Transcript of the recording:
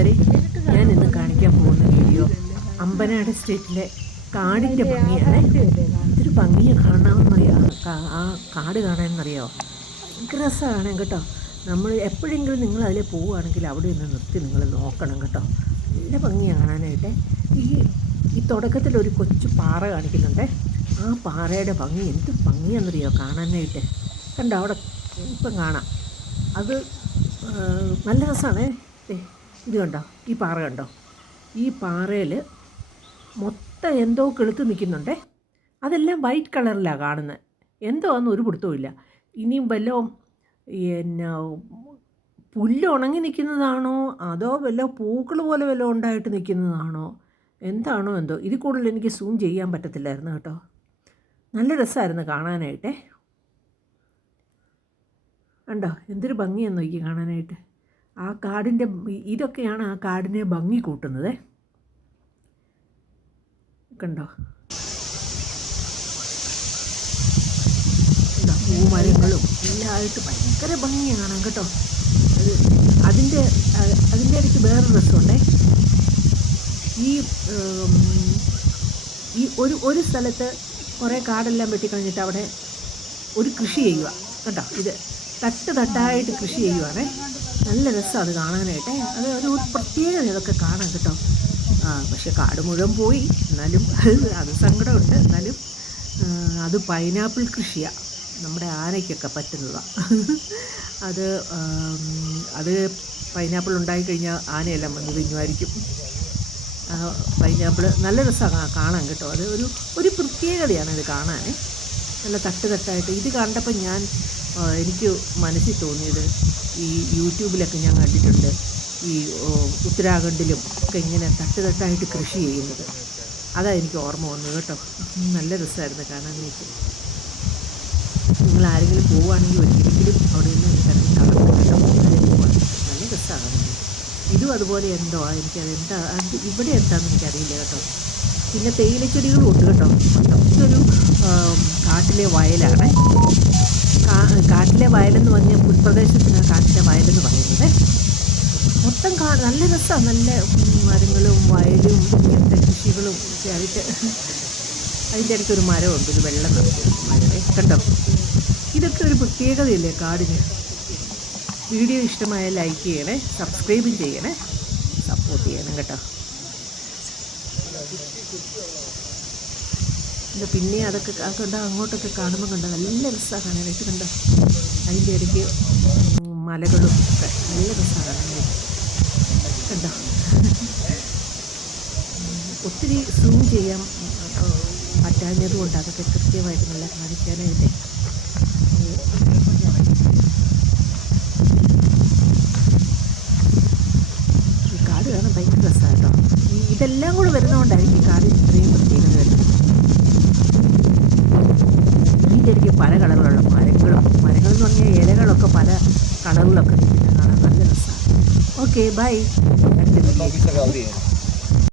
കൂട്ടുകാരെ, ഞാൻ ഇന്ന് കാണിക്കാൻ പോകുന്ന വീഡിയോ അമ്പനാട് സ്റ്റേറ്റിലെ കാടിൻ്റെ ഭംഗിയാണ്. ഇതൊരു ഭംഗിയെ കാണാമെന്നറിയാം. ആ കാട് കാണാമെന്നറിയാമോ? ഭയങ്കര രസമാണ് കേട്ടോ. നമ്മൾ എപ്പോഴെങ്കിലും നിങ്ങൾ അതിൽ പോവുകയാണെങ്കിൽ അവിടെ നിന്ന് നിർത്തി നിങ്ങൾ നോക്കണം കേട്ടോ. നല്ല ഭംഗിയാണ് കാണാനായിട്ട്. ഈ തുടക്കത്തിൽ ഒരു കൊച്ചു പാറ കാണിക്കുന്നുണ്ട്. ആ പാറയുടെ ഭംഗി എന്ത് ഭംഗിയാണെന്നറിയോ കാണാനായിട്ട്. കണ്ടോ, അവിടെ ഇപ്പം കാണാം. അത് നല്ല രസമാണ്. ഇത് കണ്ടോ, ഈ പാറ കണ്ടോ? ഈ പാറയിൽ മൊത്തം എന്തോ കിളുത്ത് നിൽക്കുന്നുണ്ടേ. അതെല്ലാം വൈറ്റ് കളറിലാണ് കാണുന്നത്. എന്തോ അതൊന്നും ഒരു പിടുത്തവും ഇല്ല. ഇനിയും വല്ലതും പിന്നെ പുല്ല് ഉണങ്ങി നിൽക്കുന്നതാണോ അതോ വല്ല പൂക്കൾ പോലെ വല്ലതും ഉണ്ടായിട്ട് നിൽക്കുന്നതാണോ എന്താണോ എന്തോ. ഇതിൽ കൂടുതൽ എനിക്ക് സൂം ചെയ്യാൻ പറ്റത്തില്ലായിരുന്നു കേട്ടോ. നല്ല രസമായിരുന്നു കാണാനായിട്ടേ. കണ്ടോ എന്തൊരു ഭംഗിയെന്ന് നോക്കി കാണാനായിട്ട്. ആ കാടിൻ്റെ ഇതൊക്കെയാണ് ആ കാടിനെ ഭംഗി കൂട്ടുന്നത്. കണ്ടോ, പൂമരങ്ങളും എല്ലാമായിട്ട് ഭയങ്കര ഭംഗിയാണ് കാണാൻ കേട്ടോ. അതിൻ്റെ ഇടയ്ക്ക് വേറൊരു രസമുണ്ടേ. ഈ ഒരു സ്ഥലത്ത് കുറേ കാടെല്ലാം വെട്ടിക്കളഞ്ഞിട്ട് അവിടെ ഒരു കൃഷി ചെയ്യുക കേട്ടോ. ഇത് തട്ടായിട്ട് കൃഷി ചെയ്യുവാണേ. നല്ല രസമാണ് അത് കാണാനായിട്ട്. അത് ഒരു പ്രത്യേകത ഇതൊക്കെ കാണാൻ കേട്ടോ. പക്ഷെ കാട് മുഴുവൻ പോയി, എന്നാലും അത് സങ്കടമുണ്ട്. എന്നാലും അത് പൈനാപ്പിൾ കൃഷിയാണ്. നമ്മുടെ ആനയ്ക്കൊക്കെ പറ്റുന്നതാണ് അത് പൈനാപ്പിൾ ഉണ്ടായിക്കഴിഞ്ഞാൽ ആനയെല്ലാം വന്ന് തിന്നുമായിരിക്കും. പൈനാപ്പിൾ നല്ല രസമാണ് കാണാൻ കേട്ടോ. അത് ഒരു പ്രത്യേകതയാണ് ഇത് കാണാൻ. നല്ല തട്ടായിട്ട് ഇത് കണ്ടപ്പോൾ എനിക്ക് മനസ്സിൽ തോന്നിയത്, ഈ യൂട്യൂബിലൊക്കെ ഞാൻ കണ്ടിട്ടുണ്ട് ഈ ഉത്തരാഖണ്ഡിലും ഒക്കെ ഇങ്ങനെ തട്ടായിട്ട് കൃഷി ചെയ്യുന്നത്. അതാണ് എനിക്ക് ഓർമ്മ വന്നത് കേട്ടോ. നല്ല രസമായിരുന്നു കാണാനായിട്ട്. നിങ്ങൾ ആരെങ്കിലും പോവുകയാണെങ്കിൽ ഒരിക്കലും അവിടെ നിന്ന് ഇറങ്ങി കാണണം കേട്ടോ. നല്ല രസമാണ്. ഇതും അതുപോലെ എന്തോ ഇവിടെ എന്താണെന്ന് എനിക്കറിയില്ല കേട്ടോ. പിന്നെ തേയിലച്ചെടികളും ഉണ്ട് കേട്ടോ. ഇതൊരു കാട്ടിലെ വയലാണ്. കാട്ടിലെ വയലെന്ന് പറഞ്ഞാൽ പുൽപ്രദേശത്തിനാണ് കാട്ടിലെ വയലെന്ന് പറയുന്നത്. മൊത്തം നല്ല രസമാണ്. നല്ല മരങ്ങളും വയലും ഇങ്ങനത്തെ കൃഷികളും ഒക്കെ ആയിട്ട്. അതിൻ്റെ ഇടയ്ക്കൊരു മരമുണ്ട്, ഒരു വെള്ളം നിറഞ്ഞ മരമേ കണ്ടോ. ഇതൊക്കെ ഒരു പ്രത്യേകതയല്ലേ കാടിന്. വീഡിയോ ഇഷ്ടമായ ലൈക്ക് ചെയ്യണേ, സബ്സ്ക്രൈബും ചെയ്യണേ, സപ്പോർട്ട് ചെയ്യണം കേട്ടോ. പിന്നെ അതൊക്കെ കണ്ടോ, അങ്ങോട്ടൊക്കെ കാണുമ്പോൾ കണ്ടോ നല്ല രസമാണ് കാണാനായിട്ട്. കണ്ടോ അതിൻ്റെ ഇടയ്ക്ക് മലകളും ഒക്കെ നല്ല രസമാണ് കാണാനായിട്ട്. കണ്ടോ ഒത്തിരി സൂം ചെയ്യാൻ പറ്റാഞ്ഞത് കൊണ്ട് അതൊക്കെ കൃത്യമായിട്ട് നല്ല കാണിക്കാനായിട്ട്. ഈ കാട് കാണാൻ ഭയങ്കര രസമാണ് കേട്ടോ. ഇതെല്ലാം കൂടെ വരുന്നതുകൊണ്ടായിരിക്കും ഈ കാട് ഇത്രയും പ്രത്യേകത വരുന്നത്. ഇതിൻ്റെ ഇടയ്ക്ക് പല കളറുകളുള്ള മരങ്ങളെന്ന് പറഞ്ഞാൽ ഇലകളൊക്കെ പല കളറിലൊക്കെ നിൽക്കുന്നത് കാണാൻ നല്ല രസമാണ്. Okay, bye. അടുത്ത വീഡിയോ.